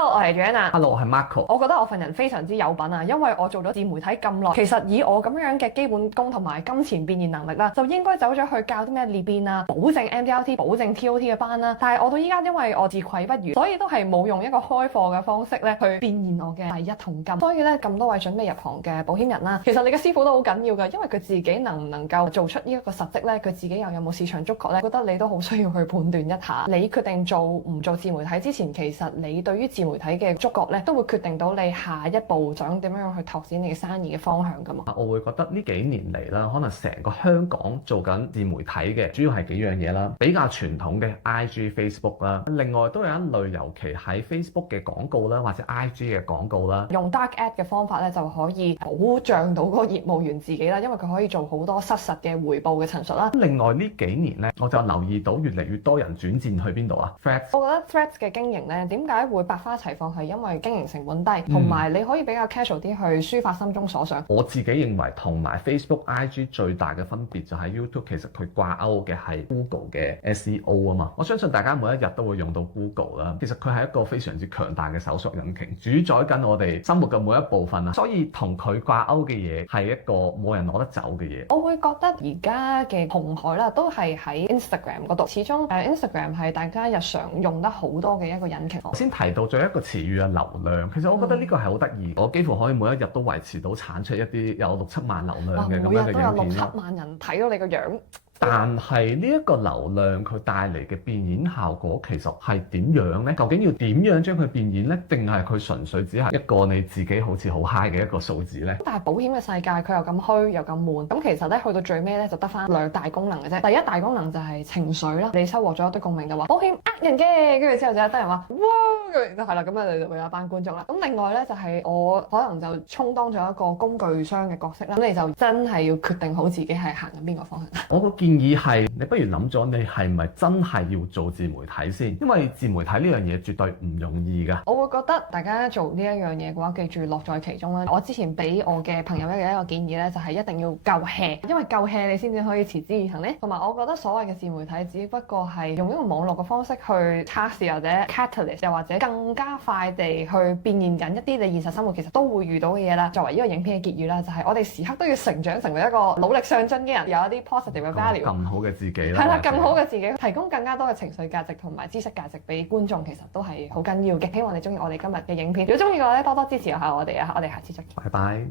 Hello，我係 Joanna。Hello，我係 Marco。我覺得我份人非常之有品啊，因為我做咗自媒體咁耐，其實以我咁樣嘅基本功同埋金錢變現能力啦，就應該走咗去教啲咩裂變啊、保證 MDRT、保證 TOT 嘅班啦。但係我到依家因為我自愧不如，所以都係冇用一個開課嘅方式咧去變現我嘅第一桶金。所以咧咁多位準備入行嘅保險人啦，其實你嘅師傅都好緊要㗎，因為佢自己能唔能夠做出呢一個實績咧，佢自己又有冇市場觸覺咧，覺得你都好需要去判斷一下。你決定做唔做自媒體之前，其實你對於自媒體嘅觸覺咧，都會決定到你下一步想點樣去拓展你嘅生意嘅方向㗎嘛。我會覺得呢幾年嚟啦，可能成個香港做緊自媒體嘅主要係幾樣嘢啦，比較傳統嘅 IG、Facebook 啦，另外都有一類尤其喺 Facebook 嘅廣告啦，或者 IG 嘅廣告啦。用 Dark Ad 嘅方法咧，就可以保障到嗰個業務員自己啦，因為佢可以做好多失實嘅回報嘅陳述啦。另外呢幾年咧，我就留意到越嚟越多人轉戰去邊度啊 Threads。我覺得 Threads 嘅經營咧，點解會百花齊放，係因為經營成本低，同埋你可以比較 casual 啲去抒發心中所想。我自己認為同埋 Facebook、IG 最大嘅分別就係 YouTube 其實佢掛鈎嘅係 Google 嘅 SEO 啊嘛。我相信大家每一日都會用到 Google 啦，其實佢係一個非常之強大嘅搜索引擎，主宰緊我哋生活嘅每一部分啊。所以同佢掛鈎嘅嘢係一個冇人攞得走嘅嘢。我會覺得而家嘅紅海啦，都係喺 Instagram 嗰度。始終Instagram 係大家日常用得好多嘅一個引擎。先提到咗一個詞語嘅流量，其實我覺得呢個係好得意。我幾乎可以每一日都維持到產出一啲有6-7萬流量嘅咁樣嘅影片啦。每日都有6-7萬人睇到你個樣。但係呢一個流量佢帶嚟嘅變現效果其實係點樣呢？究竟要點樣將佢變現呢？定係佢純粹只係一個你自己好似好 high 嘅一個數字呢？但係保險嘅世界佢又咁虛又咁悶，咁其實咧去到最尾咧就得翻2大功能嘅啫。第一大功能就係情緒啦，你收穫咗一堆共鳴就話保險呃人嘅，跟住之後就有得人話哇，跟住係啦，咁你就會有一班觀眾啦。咁另外咧就係我可能就充當咗一個工具商嘅角色啦，咁你就真係要決定好自己係行緊邊個方向。我個建議係你不如諗咗你係咪真係要做自媒體先，因為自媒體呢樣嘢絕對唔容易㗎。我會覺得大家做呢一樣嘢嘅話，記住樂在其中啦。我之前俾我嘅朋友嘅一個建議咧，就係一定要夠 hea，因為夠 hea 你先至可以持之以恆咧。同埋我覺得所謂嘅自媒體只不過係用一個網絡嘅方式去測試或者 catalyst， 又或者更加快地去變現緊一啲你現實生活其實都會遇到嘅嘢啦。作為呢個影片嘅結語啦，就係我哋時刻都要成長成為一個努力上進嘅人，有一啲 positive 嘅 value，更好嘅自己啦。係啦，更好嘅自己，提供更加多嘅情緒價值同埋知識價值俾觀眾，其實都係好緊要嘅。希望你中意我哋今日嘅影片，如果中意嘅話咧，多多支持下我哋啊！我哋下次再見。拜拜。